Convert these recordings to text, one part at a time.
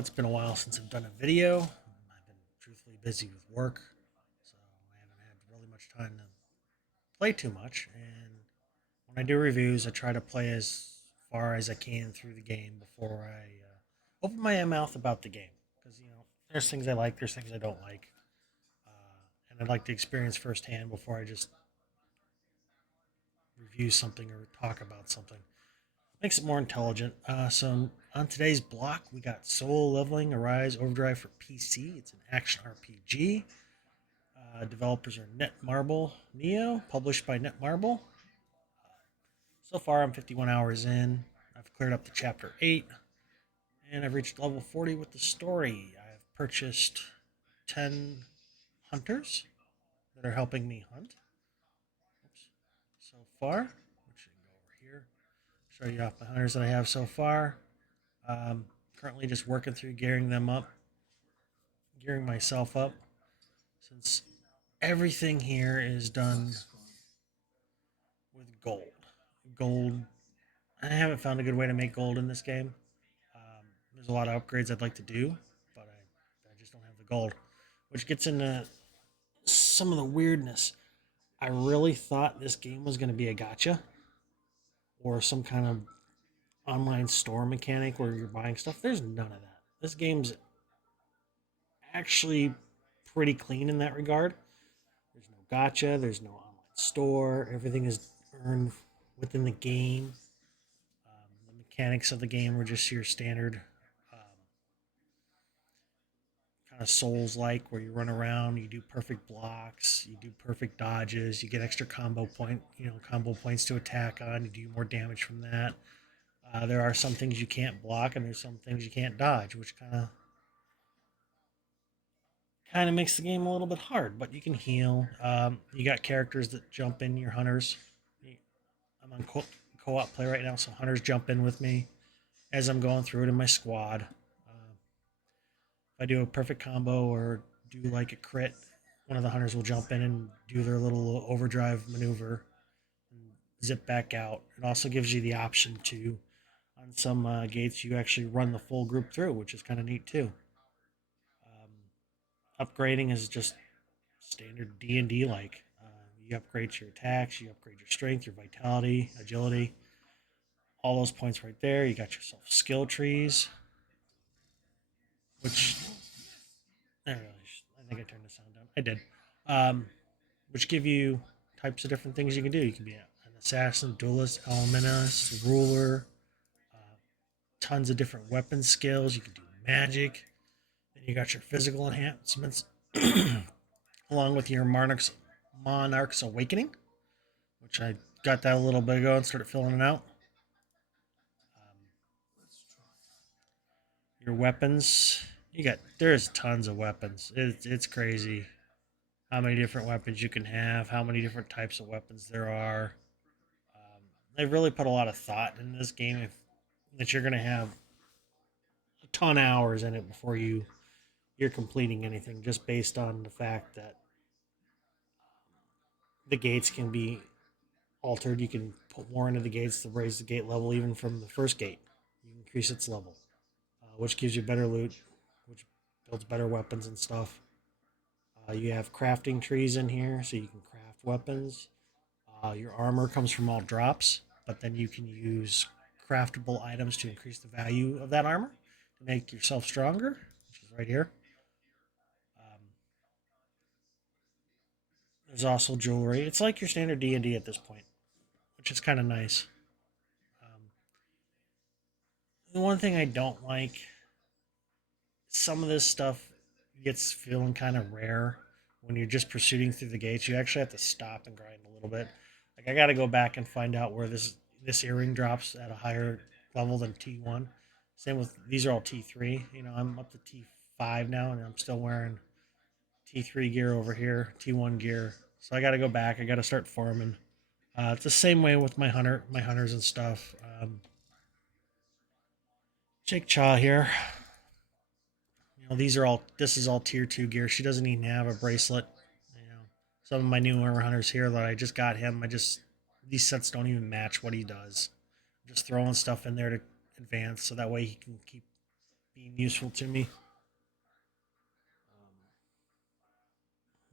it's been a while since I've done a video. I've been truthfully busy with work, so I haven't had really much time to play too much. And when I do reviews, I try to play as far as I can through the game before I open my mouth about the game. Because, there's things I like, there's things I don't like. And I'd like to experience firsthand before I just review something or talk about something. Makes it more intelligent. So on today's block, we got Soul Leveling Arise Overdrive for PC. It's an action RPG. Developers are Netmarble Neo, published by Netmarble. So far, I'm 51 hours in. I've cleared up to chapter 8, and I've reached level 40 with the story. I've purchased 10 hunters that are helping me hunt. Oops. So far, we should go over here, show you off my hunters that I have so far. Currently just working through gearing myself up, since everything here is done with gold. Gold, I haven't found a good way to make gold in this game. There's a lot of upgrades I'd like to do, but I just don't have the gold, which gets into some of the weirdness. I really thought this game was going to be a gotcha or some kind of online store mechanic where you're buying stuff. There's none of that. This game's actually pretty clean in that regard. There's no gotcha. There's no online store. Everything is earned within the game. The mechanics of the game are just your standard kind of Souls like, where you run around, you do perfect blocks, you do perfect dodges, you get extra combo points to attack on. You do more damage from that. There are some things you can't block, and there's some things you can't dodge, which kind of makes the game a little bit hard. But you can heal. You got characters that jump in your hunters. I'm on co-op play right now, so hunters jump in with me as I'm going through it in my squad. If I do a perfect combo or do like a crit, one of the hunters will jump in and do their little overdrive maneuver and zip back out. It also gives you the option to, on some gates, you actually run the full group through, which is kind of neat too. Upgrading is just standard D&D like. You upgrade your attacks, you upgrade your strength, your vitality, agility, all those points right there. You got yourself skill trees, which I think I turned the sound down. I did. Um, which give you types of different things you can do. You can be an assassin, duelist, elementalist, ruler, uh, tons of different weapon skills. You can do magic. Then you got your physical enhancements, along with your Monarch's Awakening, which I got that a little bit ago and started filling it out. Your weapons, there's tons of weapons. It's crazy how many different weapons you can have, how many different types of weapons there are. They've really put a lot of thought in this game, that you're going to have a ton of hours in it before you're completing anything, just based on the fact that the gates can be altered. You can put more into the gates to raise the gate level, even from the first gate. You increase its level, which gives you better loot, which builds better weapons and stuff. You have crafting trees in here, so you can craft weapons. Your armor comes from all drops, but then you can use craftable items to increase the value of that armor to make yourself stronger, which is right here. Um, there's also jewelry. It's like your standard D&D at this point, which is kind of nice. Um, the one thing I don't like, some of this stuff gets feeling kind of rare when you're just proceeding through the gates. You actually have to stop and grind a little bit. Like, I got to go back and find out where this earring drops at a higher level than T1. Same with these are all T3. I'm up to T5 now, and I'm still wearing T3 gear over here, T1 gear. So I got to go back. I got to start farming. It's the same way with my hunters and stuff. Jake Chaw here. These are all. This is all tier 2 gear. She doesn't even have a bracelet. Some of my newer hunters here that I just got him. These sets don't even match what he does. I'm just throwing stuff in there to advance, so that way he can keep being useful to me.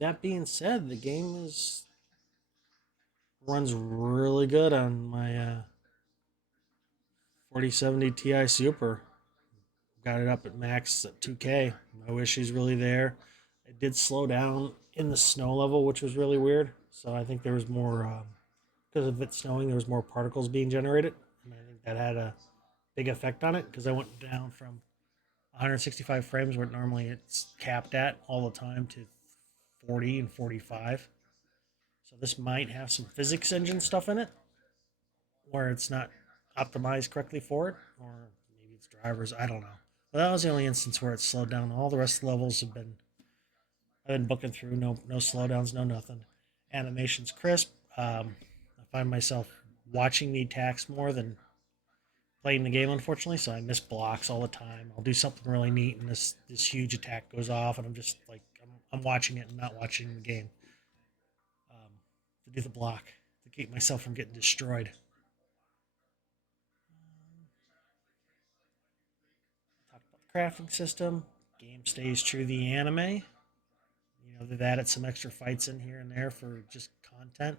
That being said, the game is runs really good on my 4070 Ti Super. Got it up at max at 2K. No issues really there. It did slow down in the snow level, which was really weird. So I think there was more because of it snowing. There was more particles being generated, and I think that had a big effect on it because I went down from 165 frames where normally it's capped at all the time to 40 and 45. So this might have some physics engine stuff in it where it's not optimized correctly for it, or maybe it's drivers. I don't know. But that was the only instance where it slowed down. All the rest of the levels have been I've been booking through. No slowdowns, no nothing. Animation's crisp. I find myself watching the attacks more than playing the game, unfortunately. So I miss blocks all the time. I'll do something really neat, and this huge attack goes off, and I'm just like I'm watching it and not watching the game to do the block to keep myself from getting destroyed. Talk about the crafting system. Game stays true to the anime. They've added some extra fights in here and there for just content,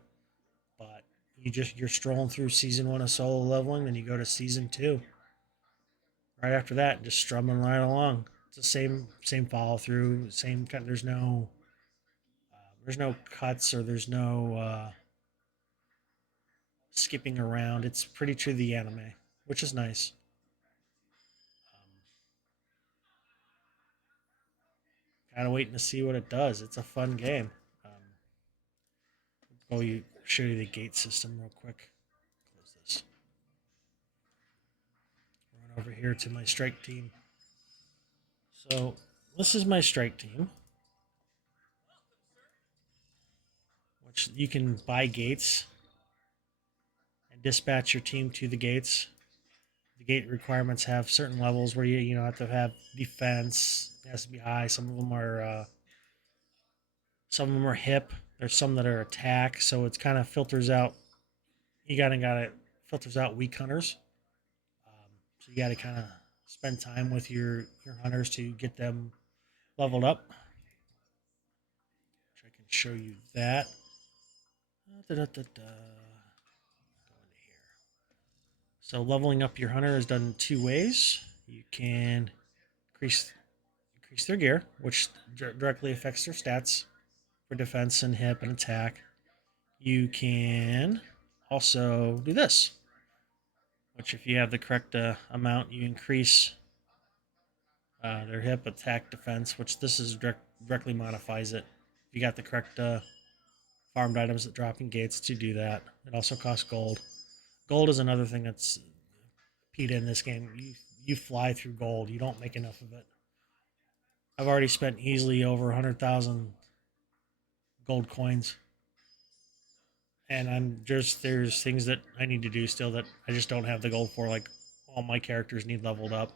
but you're strolling through season one of solo leveling, then you go to season two. Right after that, just strumming right along. It's the same follow through, same kind. There's no cuts or there's no skipping around. It's pretty true to the anime, which is nice. Kind of waiting to see what it does. It's a fun game. Show you the gate system real quick. Close this. Run over here to my strike team. So this is my strike team, which you can buy gates and dispatch your team to the gates. The gate requirements have certain levels where you have to have defense. It has to be high. Some of them are hip. There's some that are attack. So it's kind of filters out. You got it filters out weak hunters. So you got to kind of spend time with your hunters to get them leveled up. Which I can show you that. Da, da, da, da. Go into here. So leveling up your hunter is done two ways. You can increase their gear, which directly affects their stats for defense and hip and attack. You can also do this, which if you have the correct amount, you increase their hip, attack, defense, which this is directly modifies it. If you got the correct farmed items that drop in gates to do that. It also costs gold. Gold is another thing that's PETA in this game. You fly through gold. You don't make enough of it. I've already spent easily over 100,000 gold coins, and there's things that I need to do still that I just don't have the gold for. Like all my characters need leveled up.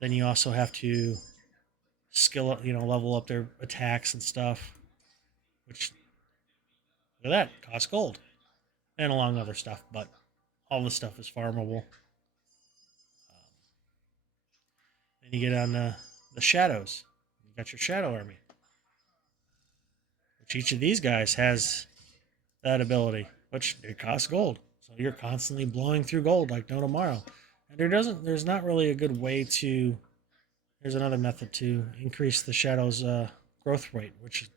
Then you also have to skill up, level up their attacks and stuff, which look at that costs gold, and along other stuff. But all the stuff is farmable. Then you get on the shadows. You got your shadow army, which each of these guys has that ability, which it costs gold. So you're constantly blowing through gold like no tomorrow. And there's not really a good way to. There's another method to increase the shadow's growth rate, which is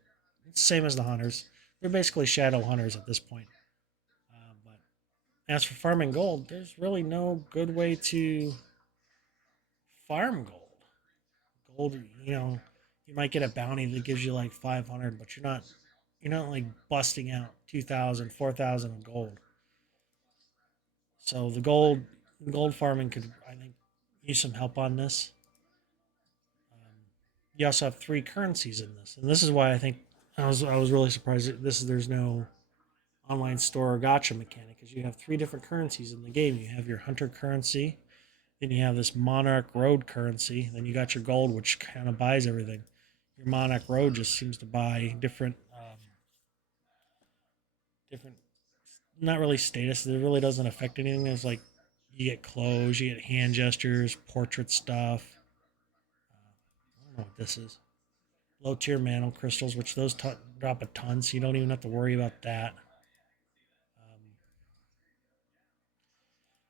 the same as the hunters. They're basically shadow hunters at this point. But as for farming gold, there's really no good way to farm gold. Gold, you might get a bounty that gives you like 500, but you're not like busting out 2,000, 4,000 of gold. So the gold farming could, I think, use some help on this. You also have three currencies in this, and this is why I think I was really surprised that there's no online store or gotcha mechanic, because you have three different currencies in the game. You have your hunter currency, then you have this monarch road currency, then you got your gold, which kind of buys everything. Your monarch road just seems to buy different, not really status. It really doesn't affect anything. There's like you get clothes, you get hand gestures, portrait stuff, know what this is. Low tier mantle crystals, which those drop a ton, so you don't even have to worry about that.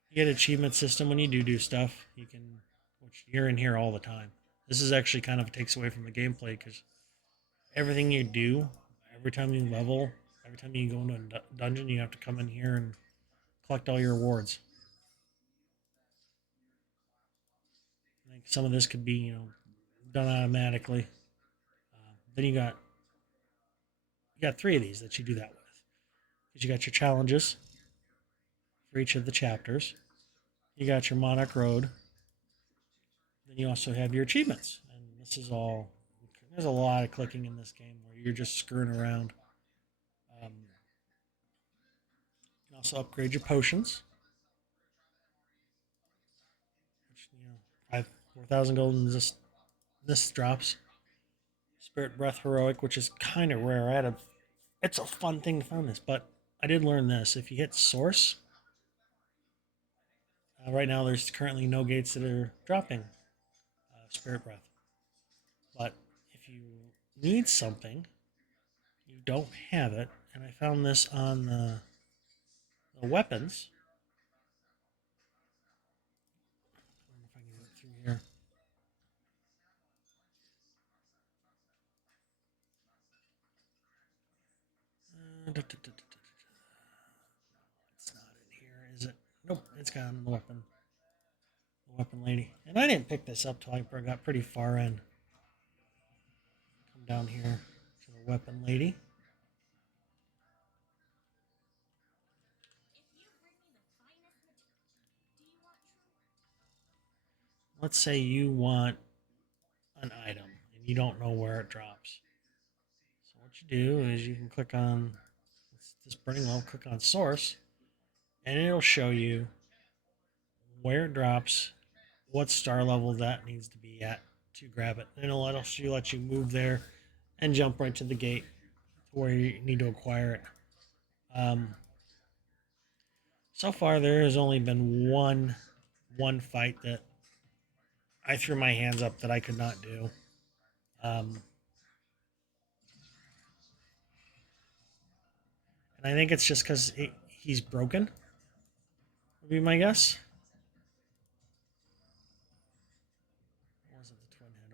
You get achievement system when you do stuff. You can, which you're in here all the time. This is actually kind of takes away from the gameplay because everything you do, every time you level, every time you go into a dungeon, you have to come in here and collect all your rewards. I think some of this could be, done automatically. Then you got three of these that you do that with. Because you got your challenges for each of the chapters. You got your Monarch Road. Then you also have your achievements. And this is all, there's a lot of clicking in this game where you're just screwing around. You can also upgrade your potions. Which, 4,000 gold in this drops. Spirit Breath Heroic, which is kind of rare. It's a fun thing to find this, but I did learn this. If you hit source, right now there's currently no gates that are dropping Spirit Breath. But if you need something, you don't have it, and I found this on the weapons. I don't know if I can get it through here. It's not in here, is it? Nope, it's gone in the weapon lady. And I didn't pick this up till I got pretty far in. Come down here to the weapon lady. Let's say you want an item and you don't know where it drops. So what you do is you can click on this burning level, click on source, and it'll show you where it drops, what star level that needs to be at to grab it. And it'll let you move there and jump right to the gate to where you need to acquire it. So far, there has only been one fight that I threw my hands up that I could not do. Um, and I think it's just because he's broken, would be my guess. Or was it the twin head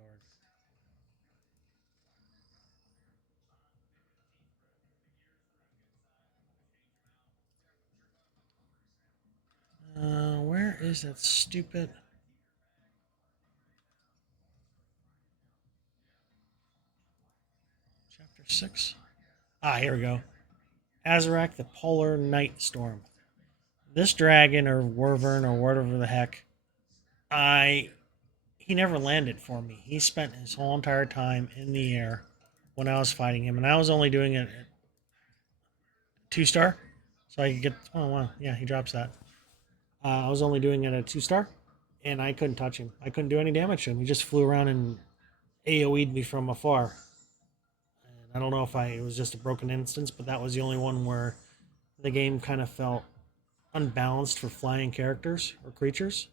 orb? Where is that stupid? Chapter 6? Ah, here we go. Azarak, the Polar Night Storm. This dragon, or Wyvern, or whatever the heck, he never landed for me. He spent his whole entire time in the air when I was fighting him, and I was only doing it at 2-star. So I could get, oh wow, yeah, he drops that. I was only doing it at 2-star, and I couldn't touch him. I couldn't do any damage to him. He just flew around and AoE'd me from afar. And I don't know if it was just a broken instance, but that was the only one where the game kind of felt unbalanced for flying characters or creatures.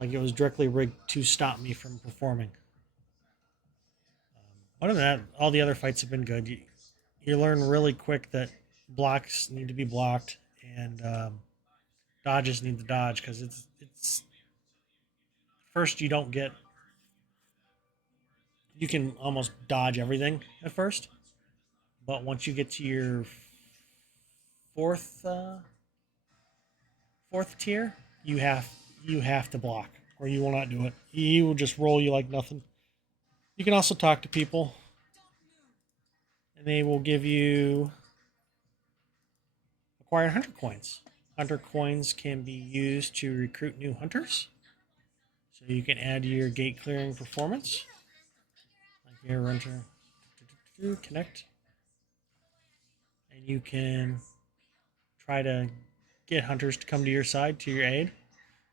Like it was directly rigged to stop me from performing. Other than that, all the other fights have been good. You learn really quick that blocks need to be blocked and dodges need to dodge because it's first you can almost dodge everything at first, but once you get to your fourth fourth tier, you have to block or you will not do it. He will just roll you like nothing. You can also talk to people, and they will give you acquired hunter coins. Hunter coins can be used to recruit new hunters. So you can add your gate clearing performance. Like here, hunter, connect. And you can try to get hunters to come to your side, to your aid.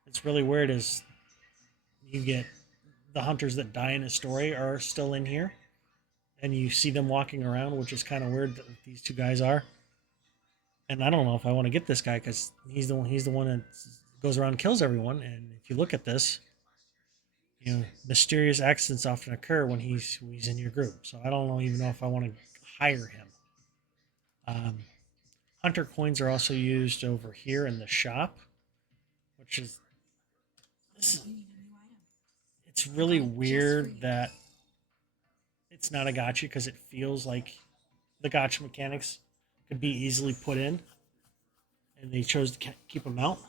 It's really weird is you get the hunters that die in a story are still in here. And you see them walking around, which is kind of weird that these two guys are. And I don't know if I want to get this guy because he's the one that goes around and kills everyone. And if you look at this, Mysterious accidents often occur when he's in your group. So I don't even know if I want to hire him. Um, Hunter coins are also used over here in the shop, which is this. It's really weird that it's not a gotcha because it feels like the gotcha mechanics could be easily put in, and they chose to keep them out.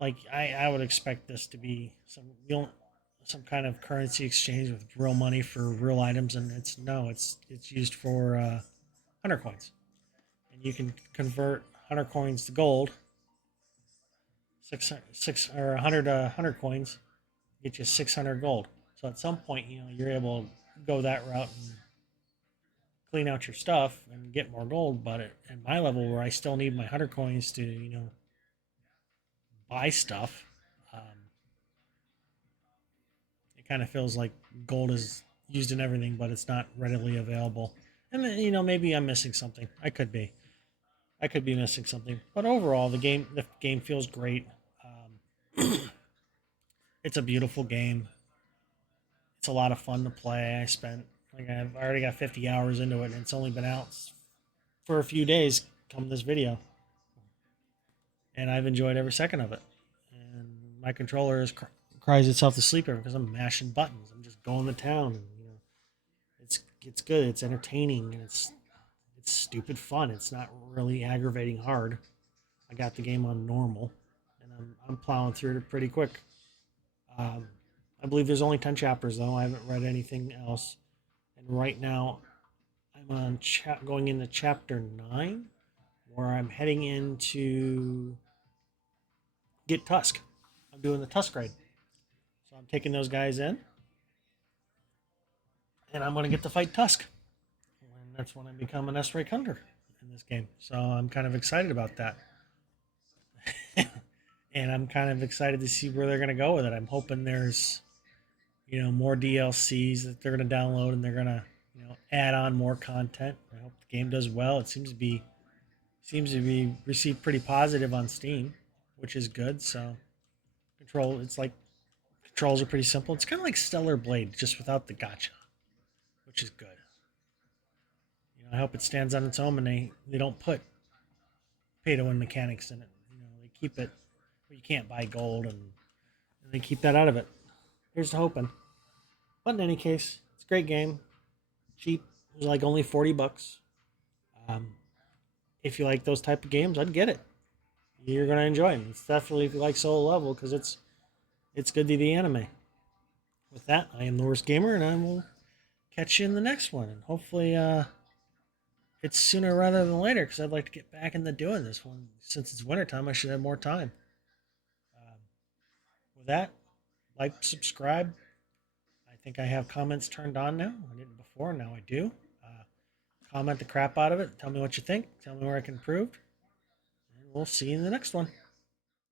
Like I would expect this to be some kind of currency exchange with real money for real items, and it's no, it's used for hunter coins, and you can convert hunter coins to gold. Six or 100 coins get you 600 gold. So at some point, you're able to go that route and clean out your stuff and get more gold. But at my level, where I still need my 100 coins to buy stuff, um, it kind of feels like gold is used in everything, but it's not readily available. And maybe I'm missing something. I could be. I could be missing something. But overall, the game feels great. It's a beautiful game. It's a lot of fun to play. I've already got 50 hours into it, and it's only been out for a few days. Come this video, and I've enjoyed every second of it. And my controller cries itself to sleep because I'm mashing buttons. I'm just going to town, and it's good. It's entertaining, and it's stupid fun. It's not really aggravating hard. I got the game on normal, and I'm plowing through it pretty quick. Um, I believe there's only 10 chapters though. I haven't read anything else, and right now I'm going into chapter 9, where I'm heading into get Tusk. I'm doing the Tusk raid, so I'm taking those guys in, and I'm going to get to fight Tusk, and that's when I become an S-rank hunter in this game. So I'm kind of excited about that. And I'm kind of excited to see where they're going to go with it. I'm hoping there's more DLCs that they're going to download, and they're going to add on more content. I hope the game does well. It seems to be received pretty positive on Steam, which is good. So controls are pretty simple. It's kind of like Stellar Blade, just without the gotcha, which is good. I hope it stands on its own, and they don't put pay to win mechanics in it. They keep it where you can't buy gold, and they keep that out of it. Here's to hoping. But in any case, it's a great game. Cheap. It was like only $40. Um, if you like those type of games, I'd get it. You're gonna enjoy them. It's definitely if you like Solo Level because it's good to the anime. With that, I am the worst gamer, and I will catch you in the next one. And hopefully, it's sooner rather than later because I'd like to get back into doing this one. Since it's wintertime, I should have more time. Um, with that, like, subscribe. I think I have comments turned on now. I didn't before, now I do. Comment the crap out of it. Tell me what you think. Tell me where I can improve. And we'll see you in the next one.